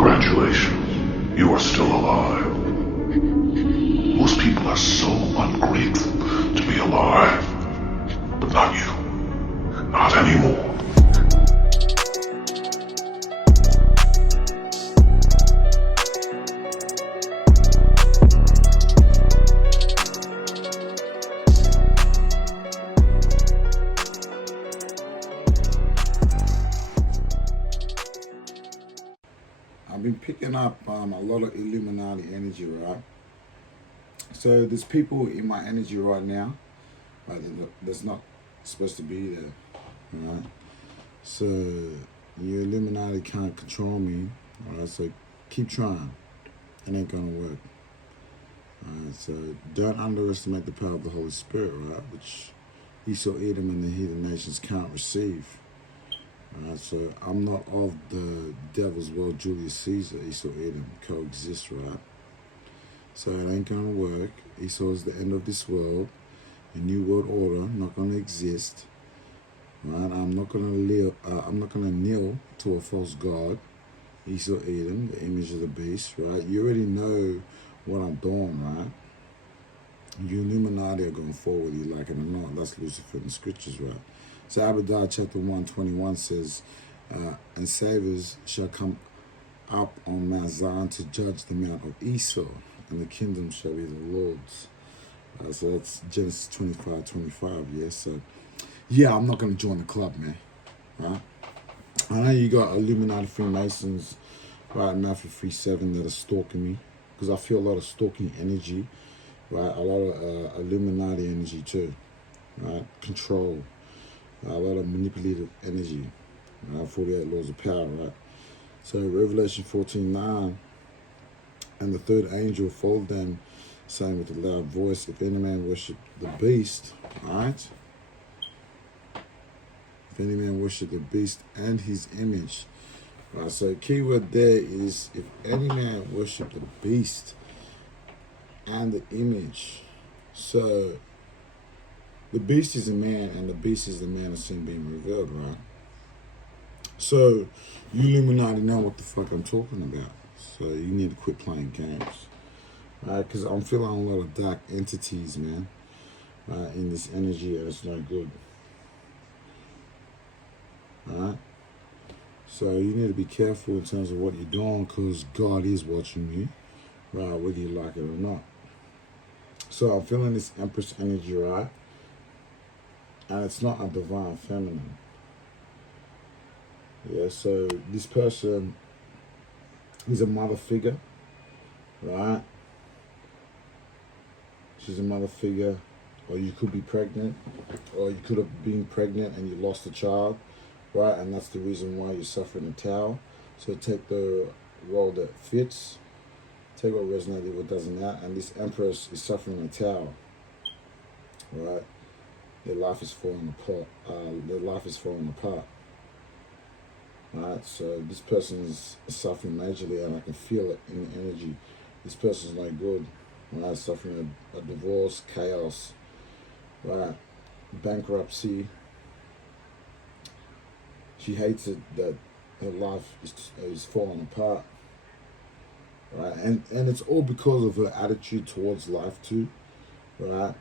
Congratulations, you are still alive. Most people are so ungrateful to be alive, but not you. Not anymore. I've been picking up a lot of Illuminati energy, right? So there's people in my energy right now, right, that's not supposed to be there, right? So your Illuminati can't control me, alright? So keep trying, it ain't gonna work. Alright, so don't underestimate the power of the Holy Spirit, right? Which Esau, Edom, and the heathen nations can't receive. So I'm not of the devil's world, Julius Caesar. Esau, Edom coexist, right? So it ain't gonna work. Esau is the end of this world. A new world order not gonna exist, right? I'm not gonna kneel to a false god. Esau, Edom, the image of the beast, right? You already know what I'm doing, right? You Illuminati are going forward, you like it or not. That's Lucifer in the scriptures, right? So Abadiah chapter 1:21 says, and saviors shall come up on Mount Zion to judge the mount of Esau, and the kingdom shall be the Lord's. So that's Genesis 25:25, yeah? So, yeah, I'm not going to join the club, man, right? I know you got Illuminati Freemasons, right, Matthew 3:7 that are stalking me, because I feel a lot of stalking energy, right? A lot of Illuminati energy too, right? Control. A lot of manipulative energy, 48 laws of power, right? So Revelation 14:9, and the third angel followed them, saying with a loud voice, if any man worship the beast, right? If any man worship the beast and his image, right? So key word there is if any man worship the beast and the image. So the beast is a man, and the beast is the man of sin being revealed, right? So, you Illuminati know what the fuck I'm talking about. So, you need to quit playing games, right? Because I'm feeling a lot of dark entities, man, in this energy, and it's not good, right? So, you need to be careful in terms of what you're doing, because God is watching you, right, whether you like it or not. So, I'm feeling this empress energy, right? And it's not a divine feminine. Yeah, so this person is a mother figure, right? She's a mother figure, or you could be pregnant, or you could have been pregnant and you lost a child, right? And that's the reason why you're suffering a tower. So take the role that fits, take what resonates, what doesn't not. And this empress is suffering a tower, right? Their life is falling apart. Right? So this person is suffering majorly, and I can feel it in the energy. This person's not good. Right? Suffering a divorce, chaos, right? Bankruptcy. She hates it that her life is falling apart. Right? And it's all because of her attitude towards life too. Right?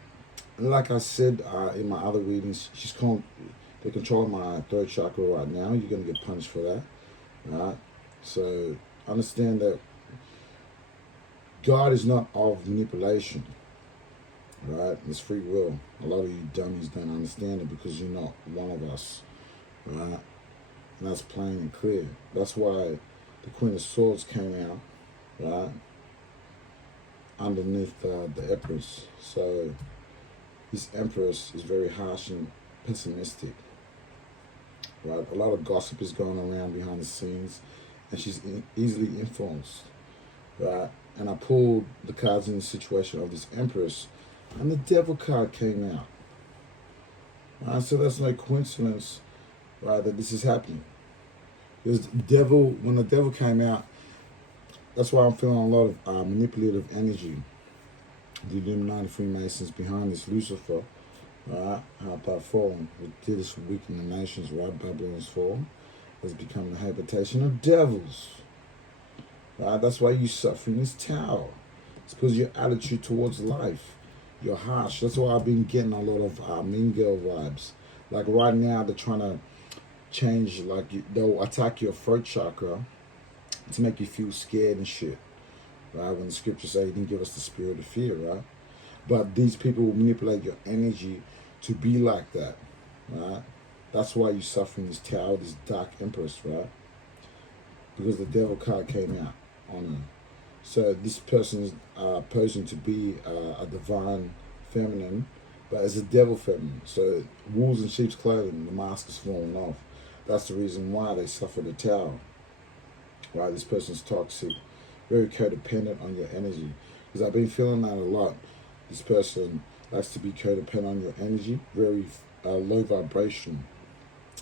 And like I said in my other readings, they're controlling my third chakra right now. You're going to get punished for that, right? So understand that God is not of manipulation, right? It's free will. A lot of you dummies don't understand it because you're not one of us, right? And that's plain and clear. That's why the Queen of Swords came out, right? Underneath the empress. So this empress is very harsh and pessimistic, right? A lot of gossip is going around behind the scenes, and she's easily influenced, right? And I pulled the cards in the situation of this empress, and the devil card came out, right? So that's no coincidence, right, that this is happening. Because when the devil came out, that's why I'm feeling a lot of manipulative energy. The Illuminati Freemasons behind this Lucifer, right? How about fallen? We did this for weakening the nations, right? Babylon's fall has become the habitation of devils, right? That's why you're suffering this Tower. It's because your attitude towards life. You're harsh. That's why I've been getting a lot of mean girl vibes. Like right now, they're trying to change, like they'll attack your throat chakra to make you feel scared and shit, right? When the scriptures say he didn't give us the spirit of fear, right? But these people will manipulate your energy to be like that, right? That's why you're suffering this Tower, this dark empress, right? Because the devil card came out on her. So this person is posing to be a divine feminine, but it's a devil feminine. So wolves in sheep's clothing, the mask is falling off. That's the reason why they suffer the Tower. Right? This person's toxic, very codependent on your energy. Because I've been feeling that a lot. This person likes to be codependent on your energy, very low vibration,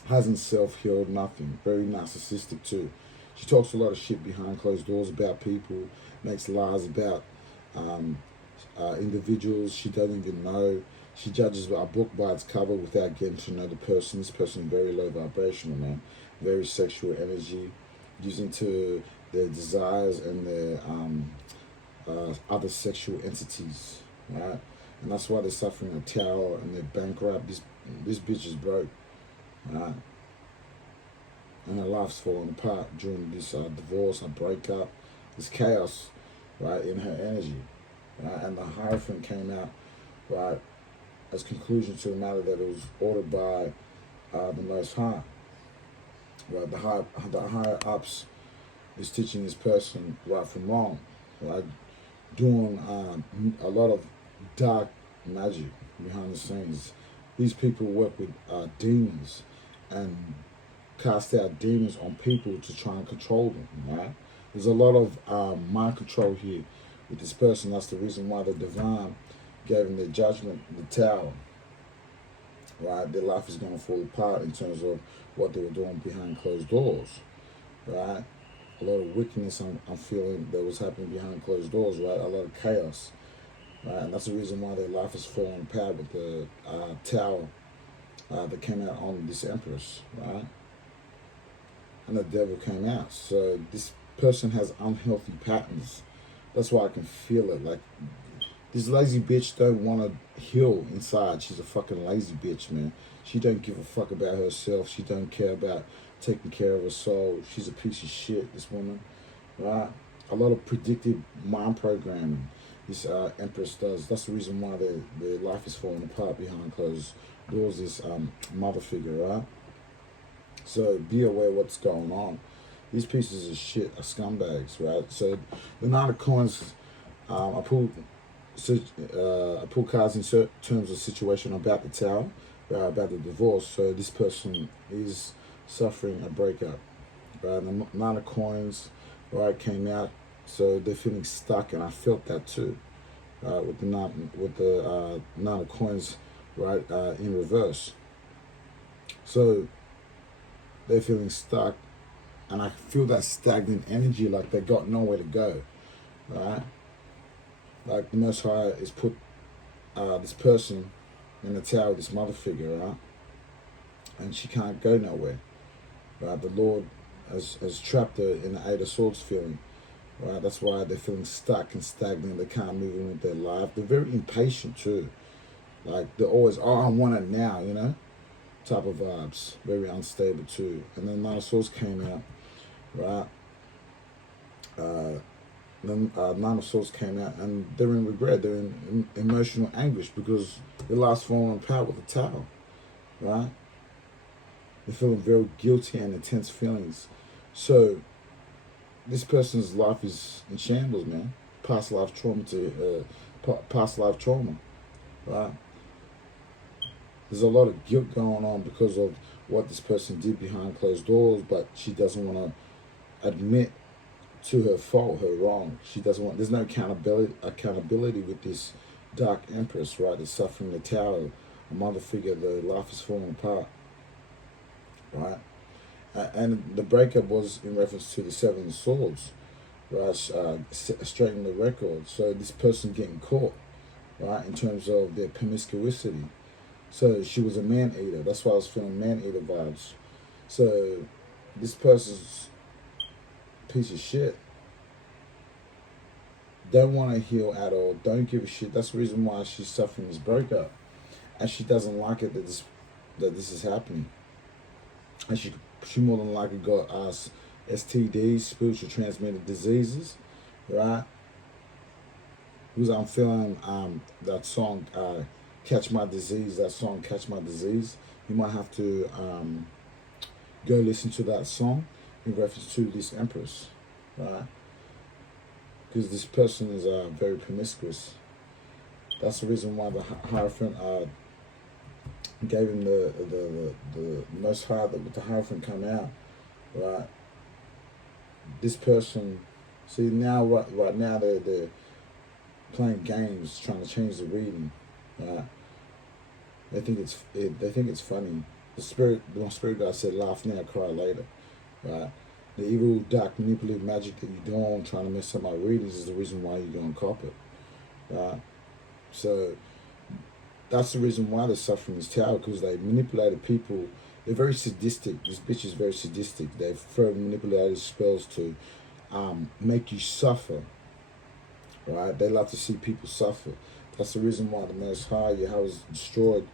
hasn't self-healed, nothing, very narcissistic too. She talks a lot of shit behind closed doors about people, makes lies about individuals she doesn't even know. She judges a book by its cover without getting to know the person. This person is very low vibrational, man. Very sexual energy, using to their desires and their other sexual entities, right? And that's why they're suffering a Tower and they're bankrupt. This bitch is broke, right? And her life's falling apart during this divorce, a breakup, this chaos, right, in her energy, right? And the Hierophant came out, right, as conclusion to the matter that it was ordered by the Most High, right? The higher ups is teaching this person right from wrong, right? Doing a lot of dark magic behind the scenes. These people work with demons and cast out demons on people to try and control them, right? There's a lot of mind control here with this person. That's the reason why the divine gave them their judgment, the Tower, right? Their life is going to fall apart in terms of what they were doing behind closed doors, right? A lot of wickedness I'm feeling that was happening behind closed doors, right? A lot of chaos, right? And that's the reason why their life is falling apart with the Tower that came out on this empress, right? And the devil came out. So this person has unhealthy patterns. That's why I can feel it. Like, this lazy bitch don't want to heal inside. She's a fucking lazy bitch, man. She don't give a fuck about herself. She don't care about taking care of her soul. She's a piece of shit, this woman, right? A lot of predictive mind programming this empress does. That's the reason why their life is falling apart behind closed doors, this mother figure, right? So be aware what's going on. These pieces of shit are scumbags, right? So the Nine of Coins, I pull cards in terms of situation about the Tower, about the divorce. So this person is suffering a breakup, right? The Nine of Coins, right, came out. So they're feeling stuck, and I felt that too, with the Nine of Coins, right, in reverse. So they're feeling stuck, and I feel that stagnant energy, like they got nowhere to go, right? Like the Most High is put this person in the Tower, this mother figure, right? And she can't go nowhere, right? The Lord has trapped her in the Eight of Swords feeling, right? That's why they're feeling stuck and stagnant. They can't move on with their life. They're very impatient too. Like they're always, oh, I want it now, you know? Type of vibes. Very unstable too. And then Nine of Swords came out, right? Then Nine of Swords came out, and they're in regret. They're in emotional anguish because their life's falling apart with the Tower, right? They're feeling very guilty and intense feelings. So this person's life is in shambles, man. Past life trauma, right? There's a lot of guilt going on because of what this person did behind closed doors, but she doesn't want to admit to her fault, her wrong. She doesn't want. There's no accountability with this dark empress, right? That's suffering the Tower, a mother figure. The life is falling apart, right? And the breakup was in reference to the Seven of Swords, right? Straightening the record. So this person getting caught, right, in terms of their promiscuity. So she was a man-eater. That's why I was feeling man-eater vibes. So this person's a piece of shit, don't want to heal at all, don't give a shit. That's the reason why she's suffering this breakup. And she doesn't like it that this is happening. And she more than likely got STDs, spiritual transmitted diseases, right? Because I'm feeling that song, Catch My Disease, that song Catch My Disease. You might have to go listen to that song in reference to this empress, right? Because this person is very promiscuous. That's the reason why the Hierophant gave him the most high that the Hierophant come out, right? This person, see now, right now they're playing games, trying to change the reading, right? They think it's funny. The spirit guide said, "Laugh now, cry later," right? The evil, dark, manipulative magic that you're doing, trying to mess up my readings, is the reason why you're going to cop it, right? So that's the reason why they're suffering this tower, because they manipulated people. They're very sadistic. This bitch is very sadistic. They throw manipulative spells to make you suffer, right? They love to see people suffer. That's the reason why the Most High Yahweh has destroyed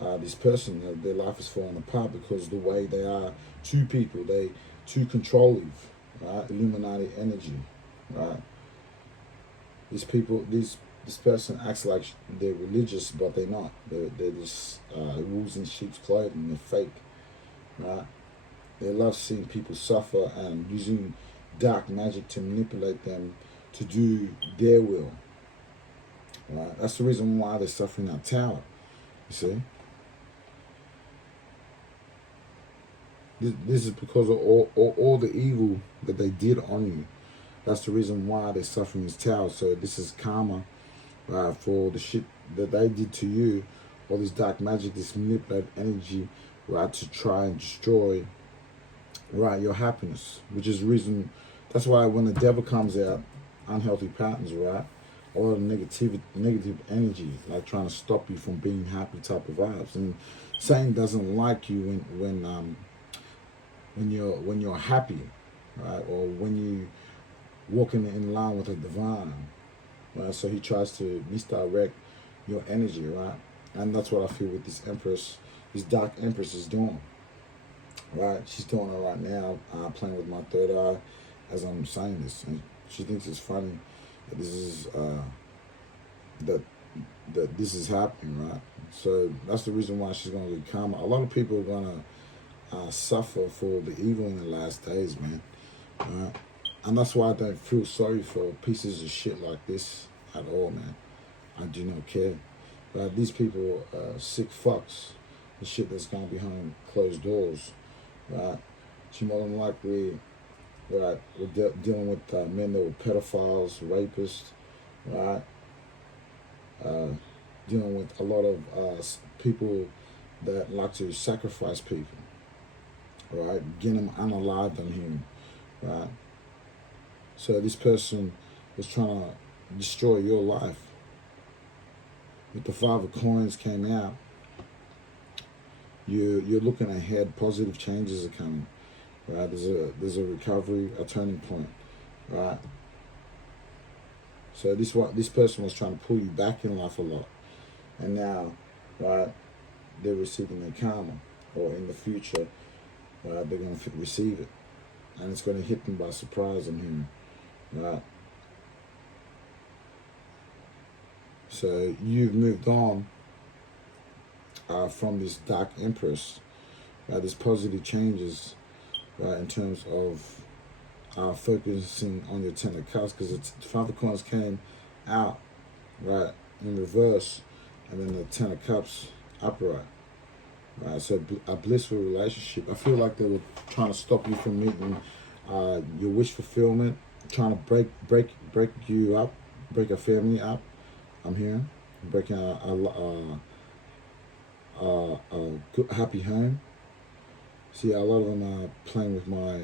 this person. Their life is falling apart because the way they are to people, they too controlling, right? Illuminati energy, right? These people, this person acts like they're religious, but they're not. They're just wolves in sheep's clothing. They're fake, right? They love seeing people suffer and using dark magic to manipulate them to do their will, right? That's the reason why they're suffering that tower, you see? This is because of all the evil that they did on you. That's the reason why they're suffering this tower. So this is karma for the shit that they did to you, all this dark magic, this manipulated energy, right, to try and destroy, right, your happiness. Which is the reason, that's why when the devil comes out, unhealthy patterns, right, all the negative energy, like trying to stop you from being happy type of vibes. And Satan doesn't like you when you're happy, right, or when you walking in line with the divine, right? So he tries to misdirect your energy, right? And that's what I feel with this empress, this dark empress is doing, right? She's doing it right now, playing with my third eye as I'm saying this, and she thinks it's funny that this is that this is happening, right? So that's the reason why she's going to get karma. A lot of people are going to suffer for the evil in the last days, man. And that's why I don't feel sorry for pieces of shit like this at all, man. I do not care. But these people are sick fucks. The shit that's going behind closed doors, right? She more than likely, right, we're dealing with men that were pedophiles, rapists, right? Dealing with a lot of people that like to sacrifice people, right? Get them unalived on him, right? So this person was trying to destroy your life. With the Five of Coins came out, you're looking ahead. Positive changes are coming, right? There's a recovery, a turning point, right? So this person was trying to pull you back in life a lot, and now, right, they're receiving their karma, or in the future, they're going to receive it, and it's going to hit them by surprise. I'm hearing, right? So you've moved on from this dark empress, right? There's positive changes, right, in terms of focusing on your Ten of Cups, because the Five of Coins came out, right, in reverse, and then the Ten of Cups upright. Right, so a blissful relationship. I feel like they were trying to stop you from meeting your wish fulfillment, trying to break you up, break a family up. I'm hearing breaking a good, happy home. See, a lot of them are playing with my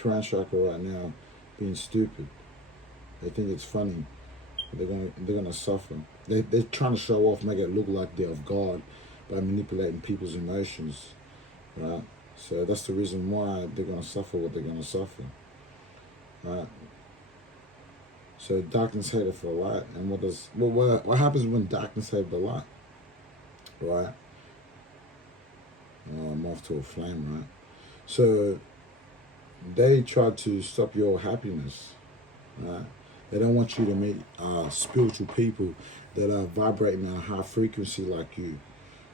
crown chakra right now, being stupid. They think it's funny, but they're gonna suffer. They're trying to show off, make it look like they're of God, by manipulating people's emotions, right? So that's the reason why they're going to suffer what they're going to suffer, right? So darkness hated for light. And what happens when darkness hates the light? Right? I'm off to a flame, right? So they try to stop your happiness, right? They don't want you to meet spiritual people that are vibrating at a high frequency like you.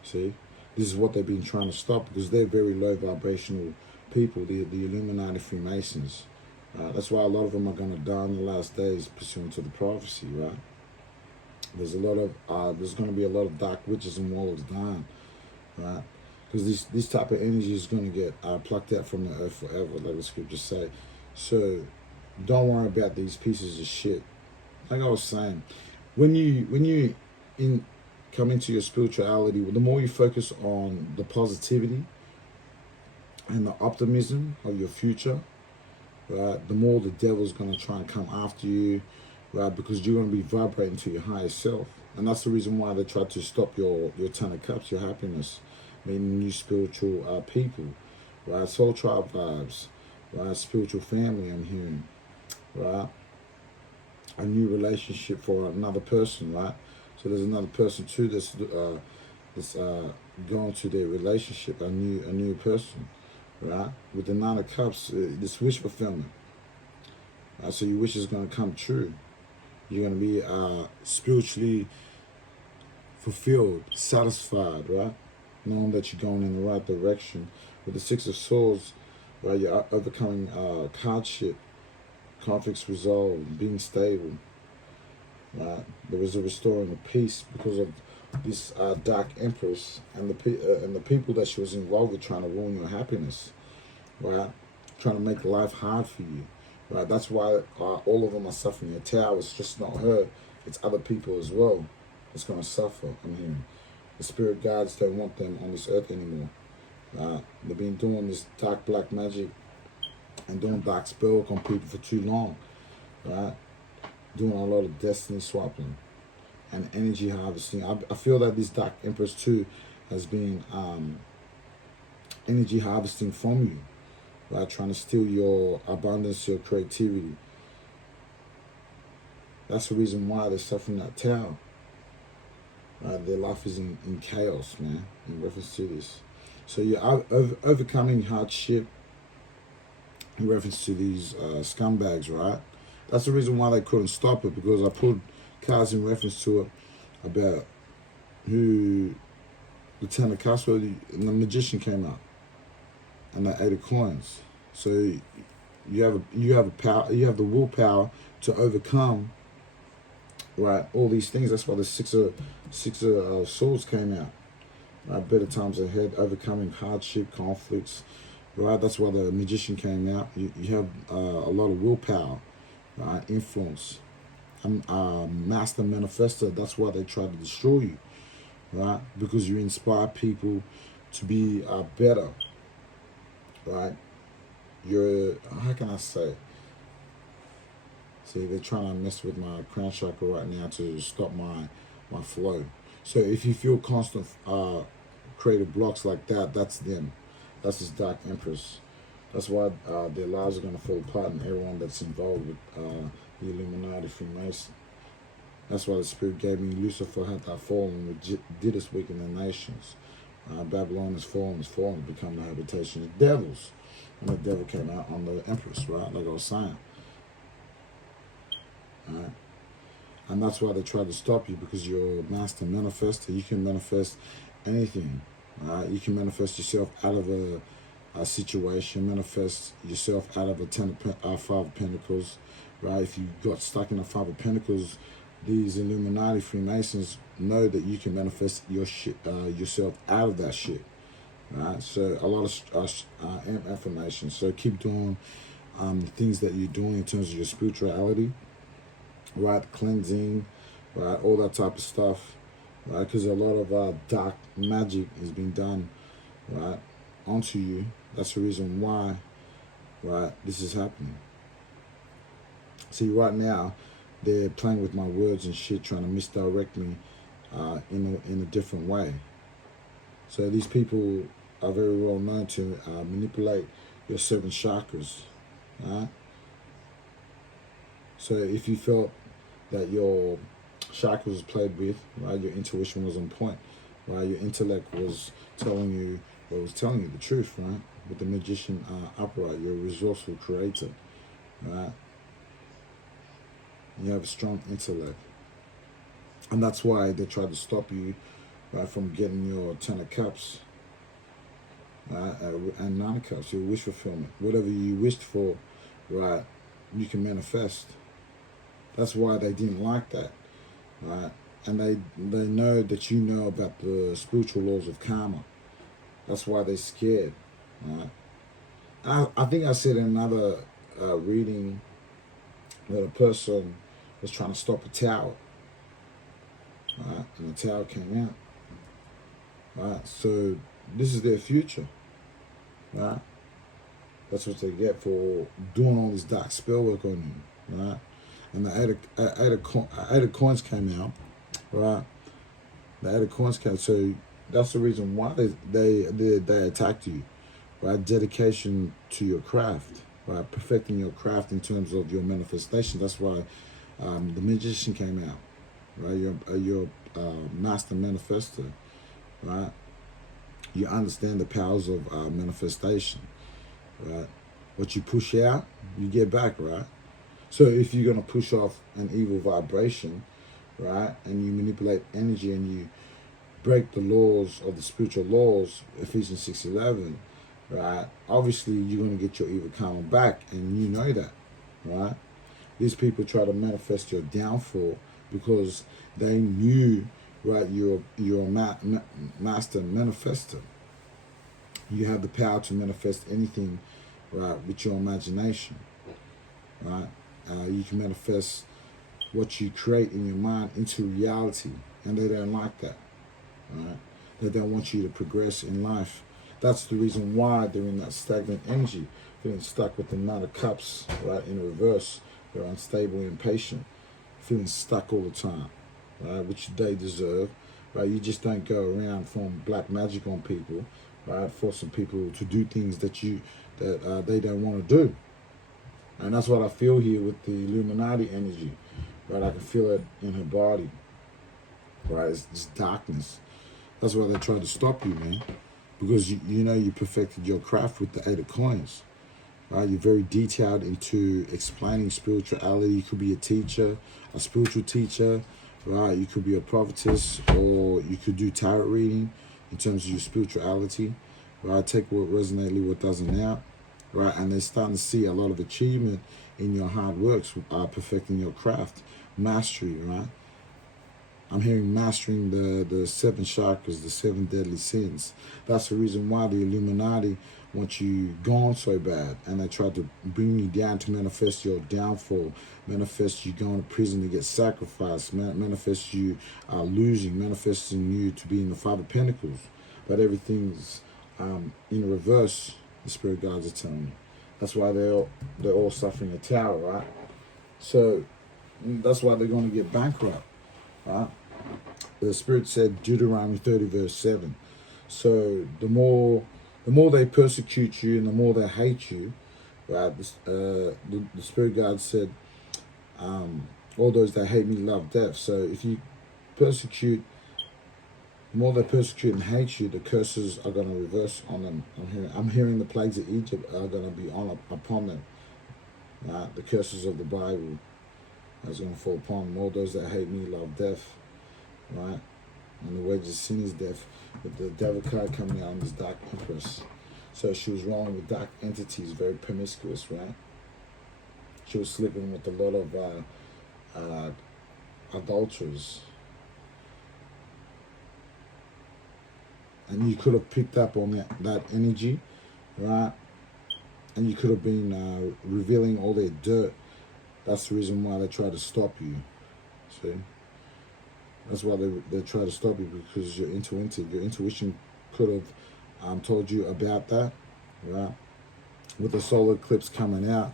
See, this is what they've been trying to stop because they're very low vibrational people, the Illuminati Freemasons. That's why a lot of them are going to die in the last days pursuant to the prophecy, right? There's going to be a lot of dark witches and warlocks dying, right? Because this type of energy is going to get plucked out from the earth forever, like the scriptures say. So don't worry about these pieces of shit. Like I was saying, when you come into your spirituality, the more you focus on the positivity and the optimism of your future, right, the more the devil's going to try and come after you, right, because you're going to be vibrating to your higher self. And that's the reason why they try to stop your Ten of Cups, your happiness, meeting new spiritual people, right, soul tribe vibes, right, spiritual family I'm hearing, right, a new relationship for another person, right. So there's another person too that's going to their relationship, a new person, right? With the Nine of Cups, this wish fulfillment. So your wish is going to come true. You're going to be spiritually fulfilled, satisfied, right? Knowing that you're going in the right direction. With the Six of Swords, right? You're overcoming hardship, conflicts resolved, being stable. Right? There was a restoring of peace because of this dark empress and the people that she was involved with trying to ruin your happiness, right? Trying to make life hard for you, right? That's why all of them are suffering. Your tower is just not her; it's other people as well. It's going to suffer. I'm hearing the spirit guides don't want them on this earth anymore. They've been doing this dark black magic and doing dark spell on people for too long, right? Doing a lot of destiny swapping and energy harvesting. I feel that this Dark Empress too has been energy harvesting from you, right? Trying to steal your abundance, your creativity. That's the reason why they're suffering that tower. Right? Their life is in chaos, man, in reference to this. So you're overcoming hardship in reference to these scumbags, right? That's the reason why they couldn't stop it, because I put cards in reference to it about who the Ten of Cups were, and the Magician came out, and the Eight of Coins. So you have the willpower to overcome, right, all these things. That's why the Six of Swords came out. Right, better times ahead, overcoming hardship, conflicts. Right, that's why the Magician came out. You have a lot of willpower. Right, influence, master manifester. That's why they try to destroy you, right? Because you inspire people to be better, right? You're, how can I say? See, they're trying to mess with my crown chakra right now to stop my flow. So if you feel constant creative blocks like that, that's them. That's this Dark Empress. That's why their lives are going to fall apart, and everyone that's involved with the Illuminati Freemason. That's why the Spirit gave me Lucifer had that fallen, which did us weaken the nations. Babylon has fallen, become the habitation of devils. And the devil came out on the Empress, right? Like I was saying. Right? And that's why they try to stop you, because you're a master manifester. You can manifest anything. Right? You can manifest yourself out of a situation, manifest yourself out of a Five of Pentacles, right? If you got stuck in a Five of Pentacles, these Illuminati Freemasons know that you can manifest your shit, yourself out of that shit, right? So a lot of information. So keep doing things that you're doing in terms of your spirituality, right? Cleansing, right? All that type of stuff, right? Because a lot of dark magic is being done, right, onto you. That's the reason why, right, this is happening. See, right now, they're playing with my words and shit, trying to misdirect me in a different way. So these people are very well known to manipulate your 7 chakras, right? So if you felt that your chakras was played with, right, your intuition was on point, right, your intellect was telling you, the truth, right, with the magician upright, you're a resourceful creator, right, you have a strong intellect, and that's why they try to stop you, right, from getting your 10 of cups, right, and 9 of cups, your wish fulfillment, whatever you wished for, right, you can manifest. That's why they didn't like that, right? And they know that you know about the spiritual laws of karma. That's why they're scared, right? I think I said in another reading that a person was trying to stop a tower, right? And the tower came out, right? So this is their future, right? That's what they get for doing all this dark spell work on you, right? And the eight of coins came out, right? The eight of coins came. So that's the reason why they attacked you, right? Dedication to your craft, right? Perfecting your craft in terms of your manifestation. That's why the magician came out, right? You're master manifester, right? You understand the powers of manifestation, right? What you push out, you get back, right? So if you're going to push off an evil vibration, right, and you manipulate energy and you break the laws of the spiritual laws, Ephesians 6:11, right, obviously you're going to get your evil karma back, and you know that, right? These people try to manifest your downfall because they knew, right, you're a master manifester. You have the power to manifest anything, right, with your imagination, right? You can manifest what you create in your mind into reality, and they don't like that, right? They don't want you to progress in life. That's the reason why they're in that stagnant energy, feeling stuck with the Knight of Cups, right, in reverse. They're unstable, impatient, feeling stuck all the time, right, which they deserve, right? You just don't go around throwing black magic on people, right, forcing people to do things that they don't want to do. And that's what I feel here with the Illuminati energy, right? I can feel it in her body, right? It's darkness. That's why they try to stop you, man, because you know you perfected your craft with the Eight of Coins, right? You're very detailed into explaining spirituality. You could be a teacher, a spiritual teacher, right? You could be a prophetess, or you could do tarot reading in terms of your spirituality, right? Take what resonates, leave what doesn't out. Right, and they're starting to see a lot of achievement in your hard works, perfecting your craft, mastery, right? I'm hearing mastering the 7 chakras, the 7 deadly sins. That's the reason why the Illuminati want you gone so bad, and they try to bring you down to manifest your downfall, manifest you going to prison to get sacrificed, manifest you losing, manifesting you to be in the 5 of Pentacles. But everything's in reverse. The spirit guides are telling me. That's why they're all suffering a tower, right? So that's why they're going to get bankrupt, right? The spirit said Deuteronomy 30 verse 7. So the more they persecute you and the more they hate you, right? The spirit guide said, all those that hate me love death. So if you persecute, the more they persecute and hate you, the curses are going to reverse on them. I'm hearing the plagues of Egypt are going to be upon them. Right? The curses of the Bible is going to fall upon them. All those that hate me love death. Right? And the wages of sin is death. With the devil card coming out on this dark empress. So she was rolling with dark entities, very promiscuous, right? She was sleeping with a lot of adulterers. And you could have picked up on that energy, right? And you could have been revealing all their dirt. That's the reason why they try to stop you. See? That's why they try to stop you, because your intuition could have told you about that, right? With the solar eclipse coming out,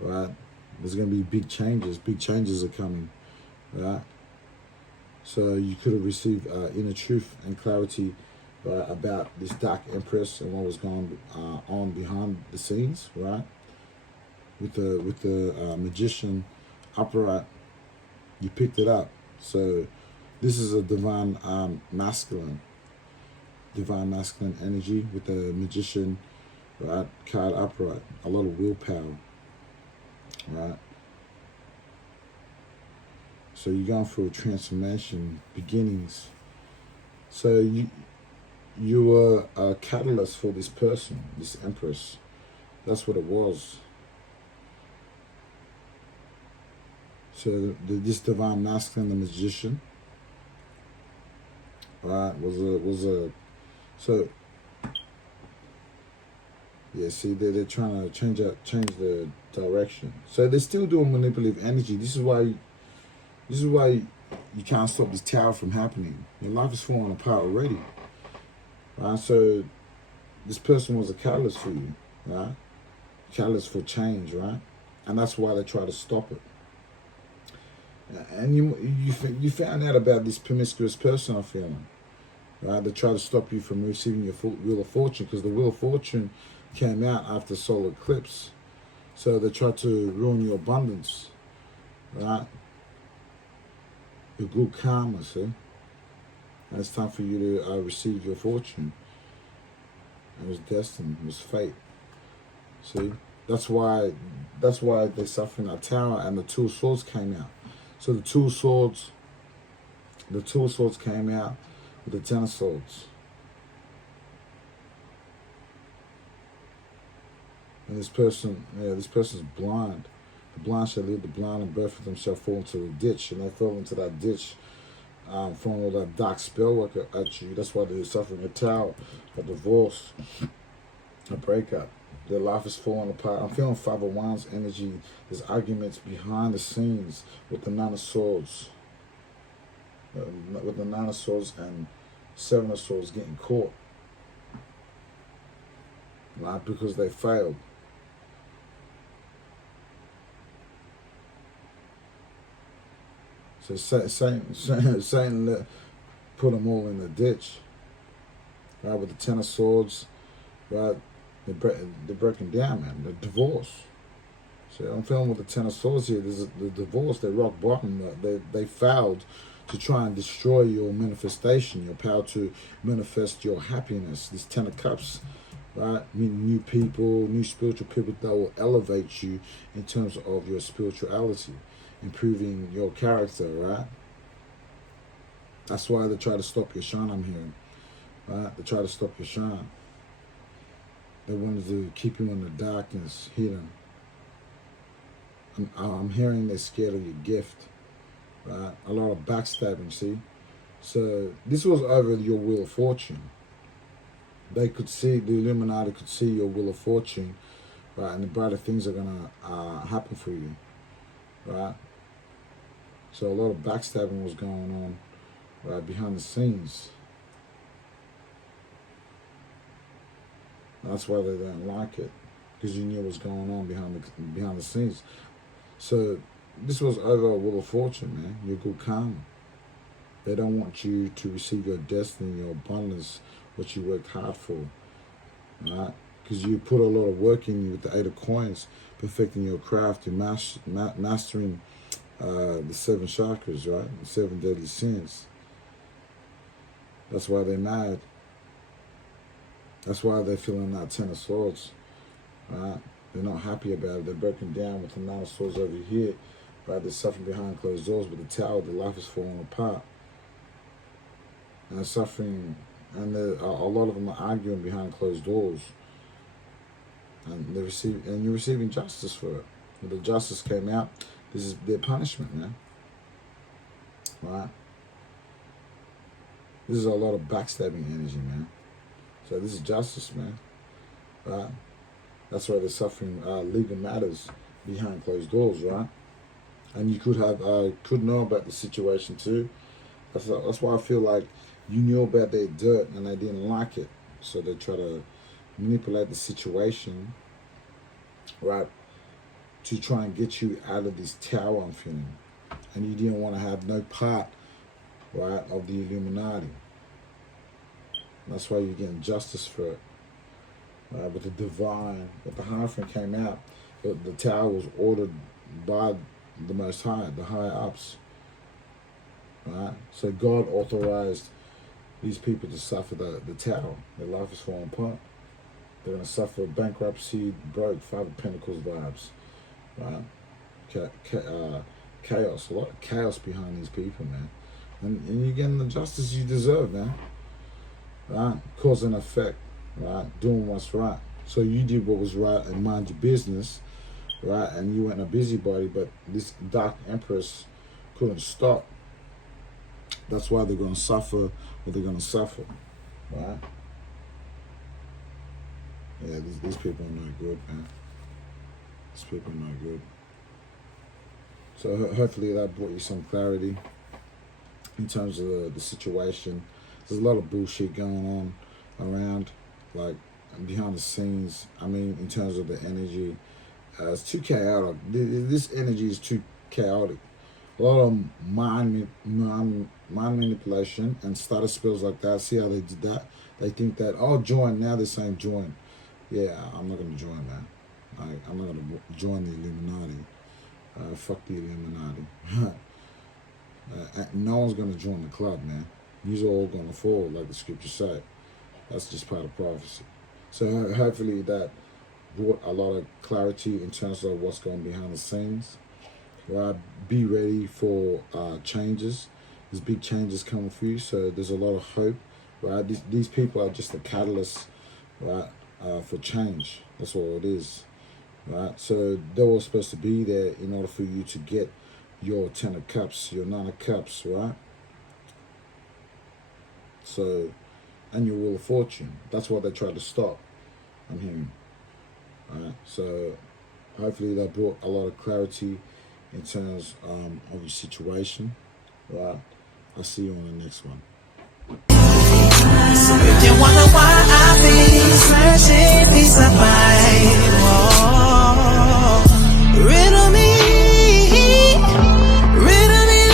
right? There's going to be big changes. Big changes are coming, right? So you could have received inner truth and clarity about this dark empress and what was going on behind the scenes, right? With the magician upright, you picked it up. So this is a divine masculine energy with the magician, right, card upright. A lot of willpower, right? So you're going through a transformation, beginnings. So you were a catalyst for this person, this empress. That's what it was. So this divine masculine, the magician, right, was a so yeah. See, they're trying to change the direction. So they're still doing manipulative energy. This is why you can't stop this tower from happening. Your life is falling apart already, right? So this person was a catalyst for you, right? Catalyst for change, right? And that's why they try to stop it. And you found out about this promiscuous person, I'm feeling, right? They try to stop you from receiving your Wheel of Fortune, because the Wheel of Fortune came out after solar eclipse. So they try to ruin your abundance, right? Your good karma, see? And it's time for you to receive your fortune. It was destined, it was fate. See? That's why they're suffering that tower, and the Two of Swords came out. So the Two of Swords came out with the Ten of Swords. And this person's blind. The blind shall lead the blind, and both of them shall fall into the ditch. And they fell into that ditch from all that dark spell work at you. That's why they're suffering a tower, a divorce, a breakup. Their life is falling apart. I'm feeling Five of Wands energy. There's arguments behind the scenes with the Nine of Swords. With the Nine of Swords and Seven of Swords getting caught. Right? Because they failed. So Satan put them all in the ditch. Right? With the Ten of Swords. Right? They're breaking down, man. The divorce. So I'm feeling with the Ten of Swords here. There's the divorce. They rock bottom. They failed to try and destroy your manifestation, your power to manifest your happiness. This Ten of Cups, right? Meeting new people, new spiritual people that will elevate you in terms of your spirituality, improving your character, right? That's why they try to stop your shine, I'm hearing. Right? They try to stop your shine. They wanted to keep you in the darkness, hidden. I'm hearing they're scared of your gift. Right? A lot of backstabbing, see? So this was over your Wheel of Fortune. They could see, the Illuminati could see your Wheel of Fortune, right? And the brighter things are going to happen for you, right? So a lot of backstabbing was going on, right, behind the scenes. That's why they didn't like it, because you knew what was going on behind the scenes. So this was over a Wheel of Fortune, man. Your good karma. They don't want you to receive your destiny, your abundance, what you worked hard for, right? Because you put a lot of work in you with the Eight of Coins, perfecting your craft, you're mastering the 7 chakras, right? The 7 deadly sins. That's why they're mad. That's why they're feeling that Ten of Swords, right? They're not happy about it. They're broken down with the Nine of Swords over here, right? They're suffering behind closed doors, but the tower, their life is falling apart. And they're suffering, and a lot of them are arguing behind closed doors. And you're receiving justice for it. When the justice came out, this is their punishment, man. Right? This is a lot of backstabbing energy, man. So this is justice, man. Right? That's why they're suffering legal matters behind closed doors, right? And you could know about the situation too. That's why I feel like you knew about their dirt and they didn't like it. So they try to manipulate the situation, right, to try and get you out of this tower, I'm feeling. And you didn't want to have no part, right, of the Illuminati. That's why you're getting justice for it. With the divine, with the Hierophant came out, the tower was ordered by the Most High, the higher ups. Right? So God authorized these people to suffer the tower. Their life is falling apart. They're going to suffer bankruptcy, broke, Five of Pentacles vibes. Right? Chaos. A lot of chaos behind these people, man. And you're getting the justice you deserve, man. Right? Cause and effect. Right? Doing what's right. So you did what was right and mind your business. Right? And you weren't a busybody, but this dark empress couldn't stop. That's why they're going to suffer what they're going to suffer. Right? Yeah, these people are not good, man. These people are not good. So hopefully that brought you some clarity in terms of the situation. There's a lot of bullshit going on around, like behind the scenes. I mean, in terms of the energy, it's too chaotic. This energy is too chaotic. A lot of mind manipulation and status spells like that. See how they did that? They think that, oh, join. Now they're saying join. Yeah, I'm not going to join, man. I'm not going to join the Illuminati. Fuck the Illuminati. No one's going to join the club, man. These are all going to fall, like the scriptures say. That's just part of prophecy. So hopefully that brought a lot of clarity in terms of what's going behind the scenes. Right? Be ready for changes. There's big changes coming for you, so there's a lot of hope. Right? These people are just a catalyst, right, for change. That's all it is. Right? So they're all supposed to be there in order for you to get your 10 of cups, your 9 of cups, right? So, and your wheel of fortune. That's what they try to stop, I'm hearing. Right? So hopefully that brought a lot of clarity in terms of your situation. Right? I'll see you on the next one. So if you wonder why I be searching peace of mind, riddle me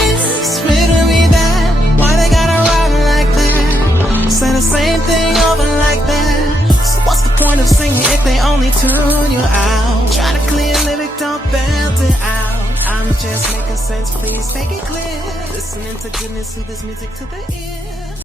this, riddle me that. Why they gotta run like that? Say the same thing over like that. So what's the point of singing if they only tune you out? Try to clear lyric, don't belt it out. I'm just making sense, please make it clear. Listening to goodness, sooth this music to the ear.